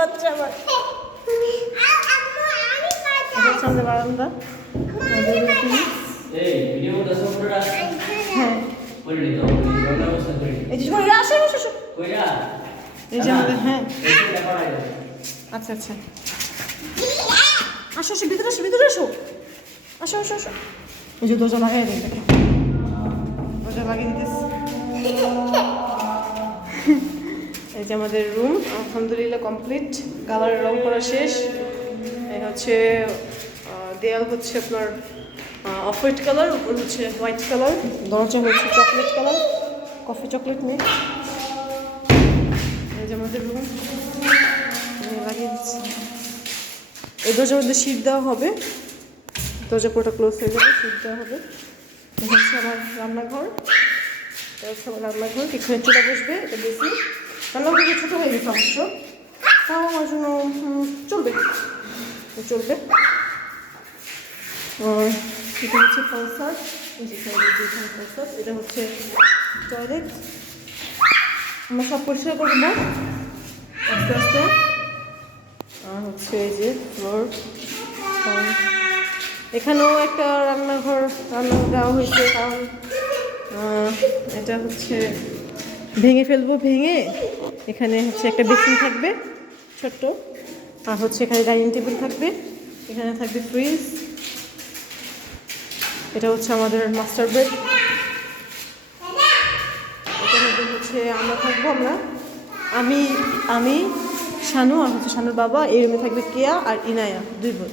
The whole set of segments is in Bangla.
বাচ্চা আমার। এটা হচ্ছে আমাদের বারান্দা। হ্যাঁ এই যে সরে আসো আসো এই যে আমাদের হ্যাঁ আচ্ছা আচ্ছা আসো আসো ভিতরে আসো ভিতরে আসো আসো আসো আসো এই যে দরজা লাগাই দিন দরজা লাগিয়ে দিতেছি এই যে আমাদের রুম আলহামদুলিল্লাহ কমপ্লিট কালার রং করা শেষ এই হচ্ছে দেয়াল হচ্ছে আপনার অফ হোয়াইট কালার উপর হচ্ছে হোয়াইট কালার দরজা হচ্ছে chocolate colour coffee chocolate mix এই যে আমাদের রুম লাগিয়ে দিচ্ছি এই দরজার মধ্যে শীট দেওয়া হবে দরজা পুরোটা ক্লোজ হয়ে যাবে শীট দেওয়া হবে এটা হচ্ছে আমার রান্নাঘর এটা হচ্ছে আমার রান্নাঘর এখানে চুলা বসবে এটা বেশি রান্নাঘর ছোটো হয়ে গেছে অবশ্য তাও আমার জন্য চলবে চলবে এটা হচ্ছে ফলসার এটা হচ্ছে টয়লেট আমরা সব পরিষ্কার করবো আস্তে আস্তে আর হচ্ছে এই যে ফ্লোর এখানেও একটা রান্না দেওয়া হয়েছে কারণ এটা হচ্ছে ভেঙে ফেলবো ভেঙে এখানে হচ্ছে একটা বেসিন থাকবে ছোট্ট আর হচ্ছে এখানে ডাইনিং টেবিল থাকবে এখানে থাকবে ফ্রিজ এটা হচ্ছে আমাদের মাস্টার বেড এটার মধ্যে হচ্ছে আমরা থাকবো আমি শানু আর হচ্ছে শানুর বাবা এই রুমে থাকবে কেয়া আর ইনায়া দুই বোন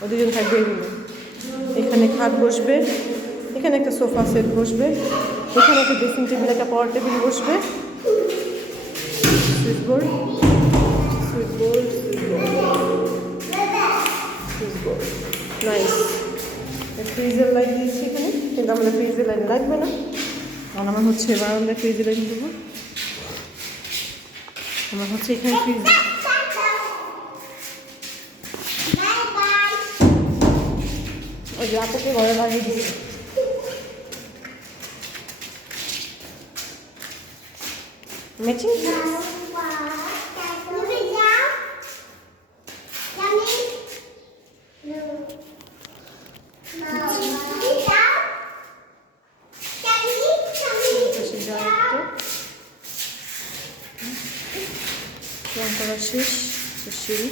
ও দুজন থাকবে এই রুমে এখানে খাট বসবে এখানে একটা সোফা সেট বসবে এখানে একটা ড্রেসিং টেবিল একটা পাওয়ার টেবিল বসবে সুইচবোর্ড নাইস ফ্রিজের লাইট দিয়েছি এখানে কিন্তু আমাদের ফ্রিজের লাইট লাগবে না কারণ আমার হচ্ছে বারান্দায় ফ্রিজের লাইট দেবো আমার হচ্ছে এখানে ফ্রিজ ওই যে আপুকে ঘরে লাগিয়ে দিয়েছি ম্যাচিং রং করা শেষ সিঁড়ি